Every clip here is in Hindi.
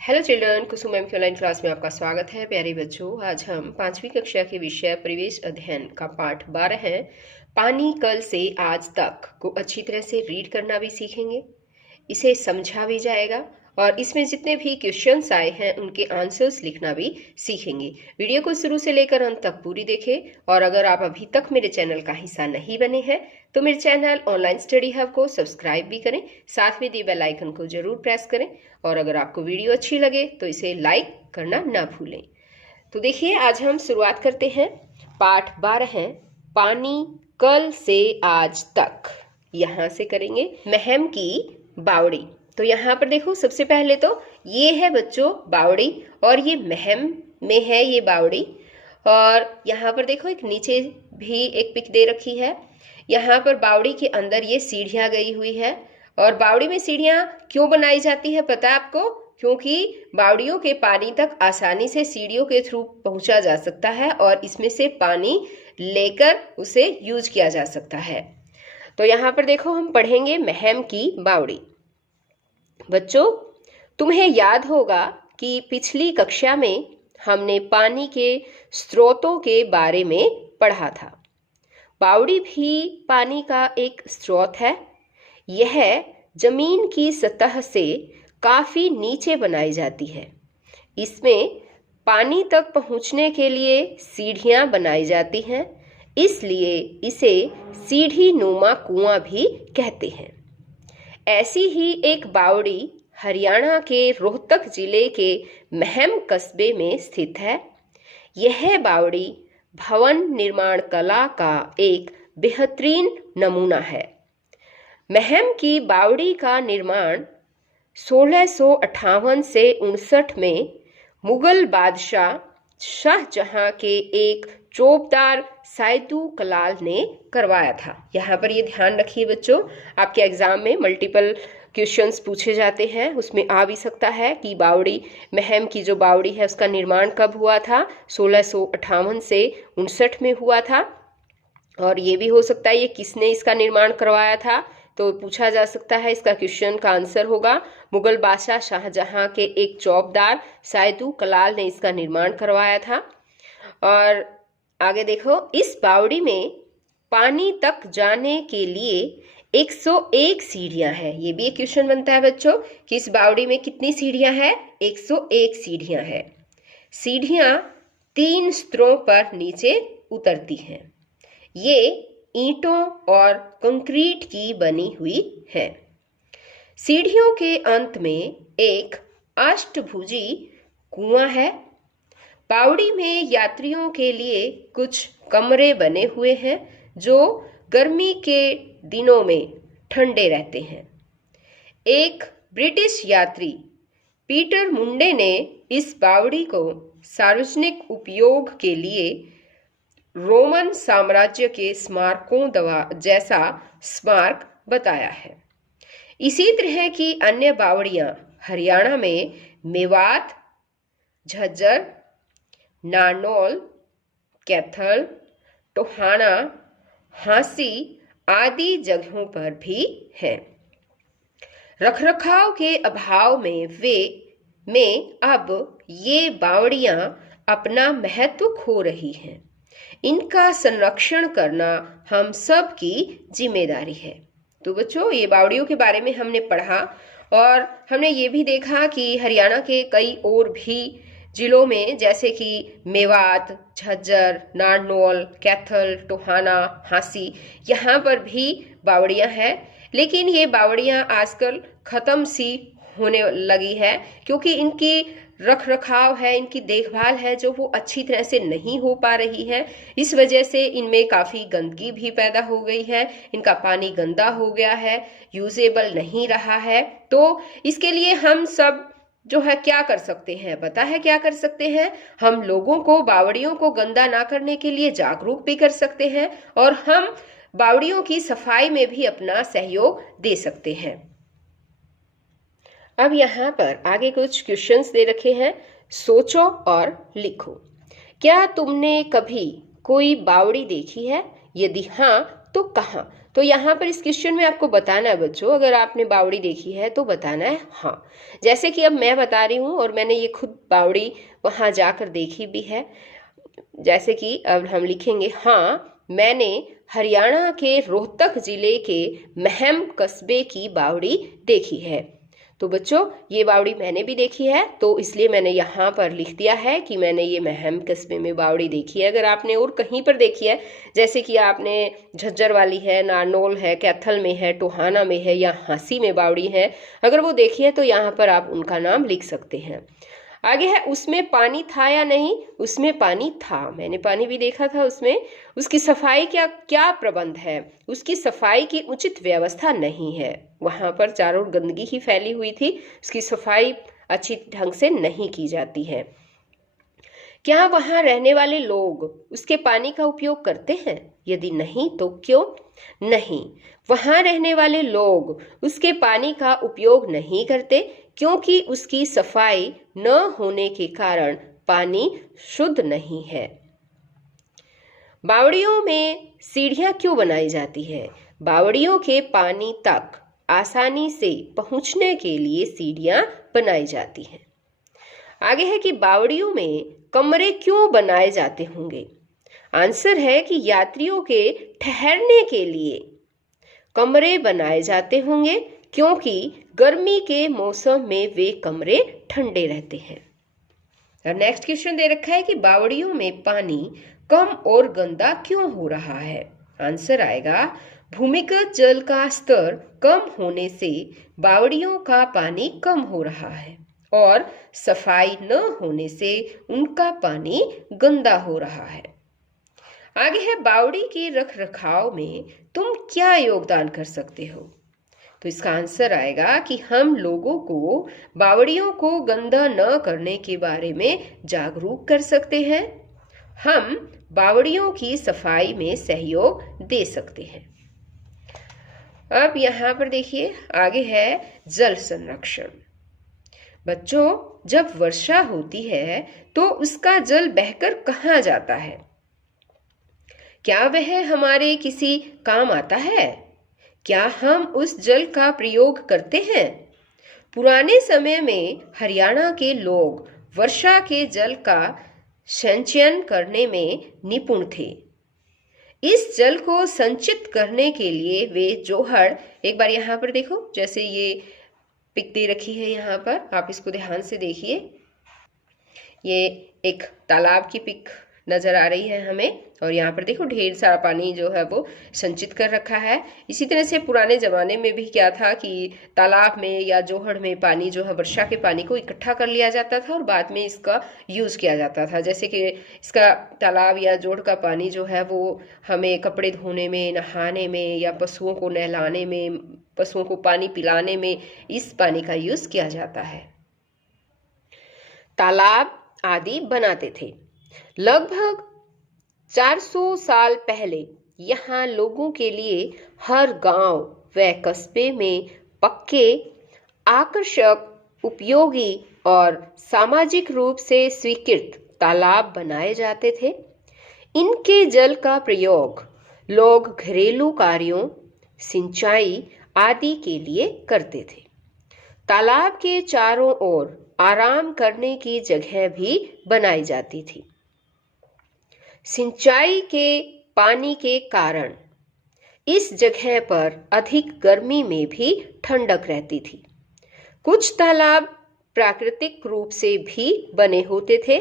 हेलो चिल्ड्रन, कुसुम मैम की ऑनलाइन क्लास में आपका स्वागत है। प्यारे बच्चों, आज हम 5वीं कक्षा के विषय परिवेश अध्ययन का पाठ 12 है पानी कल से आज तक को अच्छी तरह से रीड करना भी सीखेंगे। इसे समझा भी जाएगा और इसमें जितने भी क्वेश्चंस आए हैं उनके आंसर्स लिखना भी सीखेंगे। वीडियो को शुरू से लेकर अंत तक पूरी देखें और अगर आप अभी तक मेरे चैनल का हिस्सा नहीं बने हैं तो मेरे चैनल ऑनलाइन स्टडी हब को सब्सक्राइब भी करें, साथ में दिए बेल आइकन को जरूर प्रेस करें और अगर आपको वीडियो अच्छी लगे तो इसे लाइक करना ना भूलें। तो देखिए, आज हम शुरुआत करते हैं। पाठ 12 है पानी कल से आज तक। यहाँ से करेंगे महम की बावड़ी। तो यहाँ पर देखो, सबसे पहले तो ये है बच्चों बावड़ी और ये महम में है ये बावड़ी। और यहाँ पर देखो एक नीचे भी एक पिक दे रखी है। यहाँ पर बावड़ी के अंदर ये सीढ़ियाँ गई हुई है। और बावड़ी में सीढ़ियाँ क्यों बनाई जाती है पता है आपको? क्योंकि बावड़ियों के पानी तक आसानी से सीढ़ियों के थ्रू पहुंचा जा सकता है और इसमें से पानी लेकर उसे यूज किया जा सकता है। तो यहाँ पर देखो हम पढ़ेंगे महम की बावड़ी। बच्चों, तुम्हें याद होगा कि पिछली कक्षा में हमने पानी के स्रोतों के बारे में पढ़ा था। बावड़ी भी पानी का एक स्रोत है। यह जमीन की सतह से काफी नीचे बनाई जाती है। इसमें पानी तक पहुंचने के लिए सीढ़ियां बनाई जाती हैं, इसलिए इसे सीढ़ी नुमा कुआं भी कहते हैं। ऐसी ही एक बावड़ी हरियाणा के रोहतक जिले के महम कस्बे में स्थित है। यह बावड़ी भवन निर्माण कला का एक बेहतरीन नमूना है। महम की बावड़ी का निर्माण 1658 से 59 में मुगल बादशाह शाहजहां के एक चौबदार सैयदू कलाल ने करवाया था। यहाँ पर ये ध्यान रखिए बच्चों, आपके एग्जाम में मल्टीपल क्वेश्चंस पूछे जाते हैं, उसमें आ भी सकता है कि बावड़ी महम की जो बावड़ी है उसका निर्माण कब हुआ था। 1658 से 59 में हुआ था। और ये भी हो सकता है ये किसने इसका निर्माण करवाया था, तो पूछा जा सकता है। इसका क्वेश्चन का आंसर होगा मुगल बादशाह शाहजहां के एक चौबदार सैयदू कलाल ने इसका निर्माण करवाया था। और आगे देखो, इस बावड़ी में पानी तक जाने के लिए 101 सीढ़ियां हैं। ये भी एक क्वेश्चन बनता है बच्चों कि इस बावड़ी में कितनी सीढ़ियां हैं? 101 सीढ़ियां हैं। सीढ़ियां 3 स्तरों पर नीचे उतरती हैं। ये ईंटों और कंक्रीट की बनी हुई है। सीढ़ियों के अंत में एक अष्टभुजी कुआं है। बावड़ी में यात्रियों के लिए कुछ कमरे बने हुए हैं जो गर्मी के दिनों में ठंडे रहते हैं। एक ब्रिटिश यात्री पीटर मुंडे ने इस बावड़ी को सार्वजनिक उपयोग के लिए रोमन साम्राज्य के स्मारकों जैसा स्मारक बताया है। इसी तरह की अन्य बावड़ियां हरियाणा में मेवात, झज्जर, नारनौल, कैथल, टोहाना, हांसी आदि जगहों पर भी हैं। रखरखाव के अभाव में अब ये बावड़ियां अपना महत्व खो रही हैं। इनका संरक्षण करना हम सब की जिम्मेदारी है। तो बच्चों, ये बावड़ियों के बारे में हमने पढ़ा और हमने ये भी देखा कि हरियाणा के कई और भी जिलों में जैसे कि मेवात, झज्जर, नारनौल, कैथल, टोहाना, हांसी, यहाँ पर भी बावड़ियाँ हैं। लेकिन ये बावड़ियाँ आजकल ख़त्म सी होने लगी है क्योंकि इनकी रख रखाव है, इनकी देखभाल है जो वो अच्छी तरह से नहीं हो पा रही है। इस वजह से इनमें काफ़ी गंदगी भी पैदा हो गई है, इनका पानी गंदा हो गया है, यूजेबल नहीं रहा है। तो इसके लिए हम सब जो है क्या कर सकते हैं, पता है क्या कर सकते हैं? हम लोगों को बावड़ियों को गंदा ना करने के लिए जागरूक भी कर सकते हैं और हम बावड़ियों की सफाई में भी अपना सहयोग दे सकते हैं। अब यहाँ पर आगे कुछ क्वेश्चंस दे रखे हैं, सोचो और लिखो। क्या तुमने कभी कोई बावड़ी देखी है? यदि हाँ तो कहाँ। तो यहाँ पर इस क्वेश्चन में आपको बताना है बच्चों, अगर आपने बावड़ी देखी है तो बताना है हाँ। जैसे कि अब मैं बता रही हूँ और मैंने ये खुद बावड़ी वहाँ जाकर देखी भी है। जैसे कि अब हम लिखेंगे हाँ, मैंने हरियाणा के रोहतक जिले के महम कस्बे की बावड़ी देखी है। तो बच्चों ये बावड़ी मैंने भी देखी है, तो इसलिए मैंने यहाँ पर लिख दिया है कि मैंने ये महम कस्बे में बावड़ी देखी है। अगर आपने और कहीं पर देखी है, जैसे कि आपने झज्जर वाली है, नारनौल है, कैथल में है, टोहाना में है या हांसी में बावड़ी है, अगर वो देखी है तो यहाँ पर आप उनका नाम लिख सकते हैं। आगे है उसमें पानी था या नहीं। उसमें पानी था, मैंने पानी भी देखा था उसमें। उसकी सफाई क्या प्रबंध है। उसकी सफाई की उचित व्यवस्था नहीं है, वहां पर चारों ओर गंदगी ही फैली हुई थी, उसकी सफाई अच्छी ढंग से नहीं की जाती है। क्या वहां रहने वाले लोग उसके पानी का उपयोग करते हैं, यदि नहीं तो क्यों नहीं। वहां रहने वाले लोग उसके पानी का उपयोग नहीं करते क्योंकि उसकी सफाई न होने के कारण पानी शुद्ध नहीं है। बावड़ियों में सीढ़ियां क्यों बनाई जाती है। बावड़ियों के पानी तक आसानी से पहुंचने के लिए सीढ़ियां बनाई जाती हैं। आगे है कि बावड़ियों में कमरे क्यों बनाए जाते होंगे। आंसर है कि यात्रियों के ठहरने के लिए कमरे बनाए जाते होंगे क्योंकि गर्मी के मौसम में वे कमरे ठंडे रहते हैं। नेक्स्ट क्वेश्चन दे रखा है कि बावड़ियों में पानी कम और गंदा क्यों हो रहा है। आंसर आएगा भूमिगत जल का स्तर कम होने से बावड़ियों का पानी कम हो रहा है और सफाई न होने से उनका पानी गंदा हो रहा है। आगे है बावड़ी के रख रखाव में तुम क्या योगदान कर सकते हो। तो इसका आंसर आएगा कि हम लोगों को बावड़ियों को गंदा न करने के बारे में जागरूक कर सकते हैं। हम बावड़ियों की सफाई में सहयोग दे सकते हैं। अब यहाँ पर देखिए आगे है जल संरक्षण। बच्चों जब वर्षा होती है तो उसका जल बहकर कहाँ जाता है। क्या वह हमारे किसी काम आता है। क्या हम उस जल का प्रयोग करते हैं। पुराने समय में हरियाणा के लोग वर्षा के जल का संचयन करने में निपुण थे। इस जल को संचित करने के लिए वे जोहड़, एक बार यहाँ पर देखो, जैसे ये पिक दे रखी है यहाँ पर, आप इसको ध्यान से देखिए। ये एक तालाब की पिक नजर आ रही है हमें और यहाँ पर देखो ढेर सारा पानी जो है वो संचित कर रखा है। इसी तरह से पुराने जमाने में भी क्या था कि तालाब में या जोहड़ में पानी जो है वर्षा के पानी को इकट्ठा कर लिया जाता था और बाद में इसका यूज किया जाता था। जैसे कि इसका तालाब या जोहड़ का पानी जो है वो हमें कपड़े धोने में, नहाने में या पशुओं को नहलाने में, पशुओं को पानी पिलाने में इस पानी का यूज किया जाता है। तालाब आदि बनाते थे। लगभग 400 साल पहले यहाँ लोगों के लिए हर गांव व कस्बे में पक्के, आकर्षक, उपयोगी और सामाजिक रूप से स्वीकृत तालाब बनाए जाते थे। इनके जल का प्रयोग लोग घरेलू कार्यों, सिंचाई आदि के लिए करते थे। तालाब के चारों ओर आराम करने की जगह भी बनाई जाती थी। सिंचाई के पानी के कारण इस जगह पर अधिक गर्मी में भी ठंडक रहती थी। कुछ तालाब प्राकृतिक रूप से भी बने होते थे।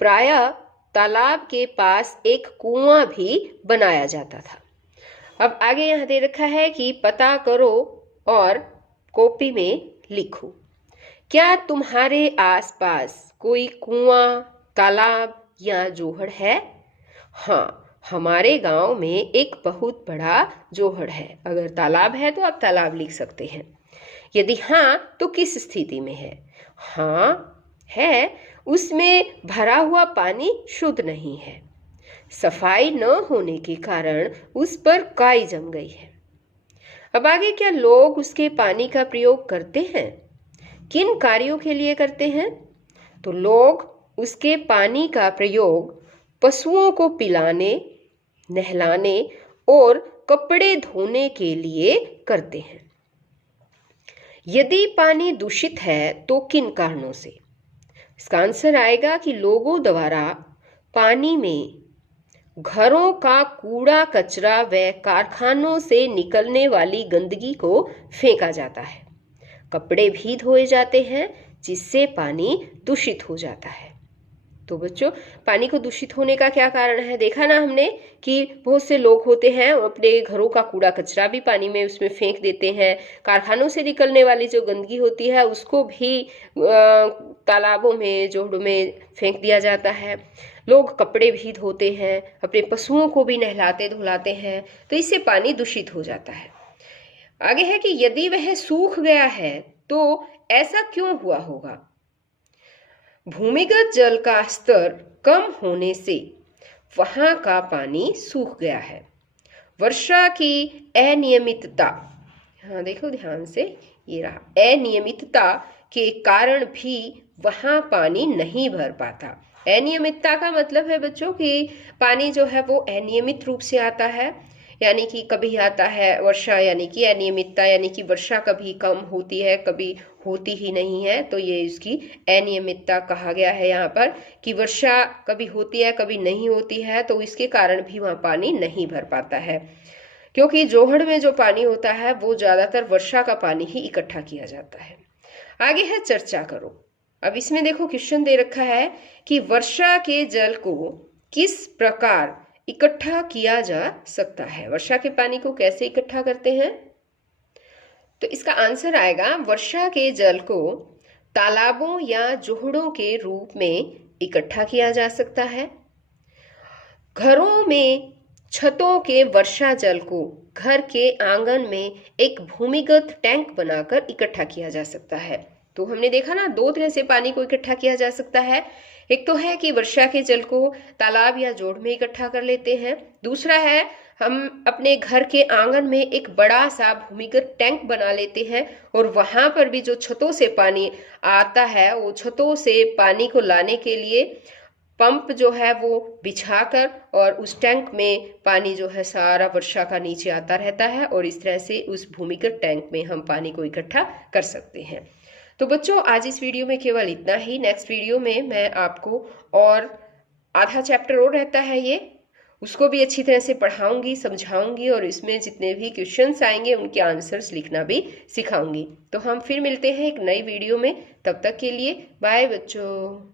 प्रायः तालाब के पास एक कुआं भी बनाया जाता था। अब आगे यहाँ दे रखा है कि पता करो और कॉपी में लिखो। क्या तुम्हारे आसपास कोई कुआं, तालाब या जोहड़ है। हाँ, हमारे गांव में एक बहुत बड़ा जोहड़ है। अगर तालाब है तो आप तालाब लिख सकते हैं। यदि हाँ तो किस स्थिति में है। हाँ है, उसमें भरा हुआ पानी शुद्ध नहीं है। सफाई न होने के कारण उस पर काई जम गई है। अब आगे, क्या लोग उसके पानी का प्रयोग करते हैं। किन कार्यों के लिए करते हैं। तो लोग उसके पानी का प्रयोग पशुओं को पिलाने, नहलाने और कपड़े धोने के लिए करते हैं। यदि पानी दूषित है तो किन कारणों से? इसका आंसर आएगा कि लोगों द्वारा पानी में घरों का कूड़ा कचरा व कारखानों से निकलने वाली गंदगी को फेंका जाता है। कपड़े भी धोए जाते हैं जिससे पानी दूषित हो जाता है। तो बच्चों, पानी को दूषित होने का क्या कारण है? देखा ना हमने कि बहुत से लोग होते हैं अपने घरों का कूड़ा कचरा भी पानी में उसमें फेंक देते हैं। कारखानों से निकलने वाली जो गंदगी होती है उसको भी तालाबों में, जोड़ों में फेंक दिया जाता है। लोग कपड़े भी धोते हैं, अपने पशुओं को भी नहलाते धुलाते हैं, तो इससे पानी दूषित हो जाता है। आगे है कि यदि वह सूख गया है तो ऐसा क्यों हुआ होगा? भूमिगत जल का स्तर कम होने से वहां का पानी सूख गया है। वर्षा की अनियमितता, हाँ देखो ध्यान से, ये रहा, अनियमितता के कारण भी वहां पानी नहीं भर पाता। अनियमितता का मतलब है बच्चों कि पानी जो है वो अनियमित रूप से आता है, यानी कि कभी आता है वर्षा, यानी कि अनियमितता, यानी कि वर्षा कभी कम होती है, कभी होती ही नहीं है, तो ये इसकी अनियमितता कहा गया है यहाँ पर कि वर्षा कभी होती है कभी नहीं होती है, तो इसके कारण भी वहाँ पानी नहीं भर पाता है। क्योंकि जोहड़ में जो पानी होता है वो ज़्यादातर वर्षा का पानी ही इकट्ठा किया जाता है। आगे है चर्चा करो। अब इसमें देखो क्वेश्चन दे रखा है कि वर्षा के जल को किस प्रकार इकट्ठा किया जा सकता है। वर्षा के पानी को कैसे इकट्ठा करते हैं? तो इसका आंसर आएगा, वर्षा के जल को तालाबों या जोहड़ों के रूप में इकट्ठा किया जा सकता है। घरों में छतों के वर्षा जल को घर के आंगन में एक भूमिगत टैंक बनाकर इकट्ठा किया जा सकता है। तो हमने देखा ना, दो तरह से पानी को इकट्ठा किया जा सकता है। एक तो है कि वर्षा के जल को तालाब या जोड़ में इकट्ठा कर लेते हैं। दूसरा है हम अपने घर के आंगन में एक बड़ा सा भूमिगत टैंक बना लेते हैं और वहां पर भी जो छतों से पानी आता है, वो छतों से पानी को लाने के लिए पंप जो है वो बिछाकर और उस टैंक में पानी जो है सारा वर्षा का नीचे आता रहता है और इस तरह से उस भूमिगत टैंक में हम पानी को इकट्ठा कर सकते हैं। तो बच्चों, आज इस वीडियो में केवल इतना ही। नेक्स्ट वीडियो में मैं आपको और आधा चैप्टर और रहता है ये, उसको भी अच्छी तरह से पढ़ाऊंगी, समझाऊंगी और इसमें जितने भी क्वेश्चंस आएंगे उनके आंसर्स लिखना भी सिखाऊंगी। तो हम फिर मिलते हैं एक नई वीडियो में, तब तक के लिए बाय बच्चों।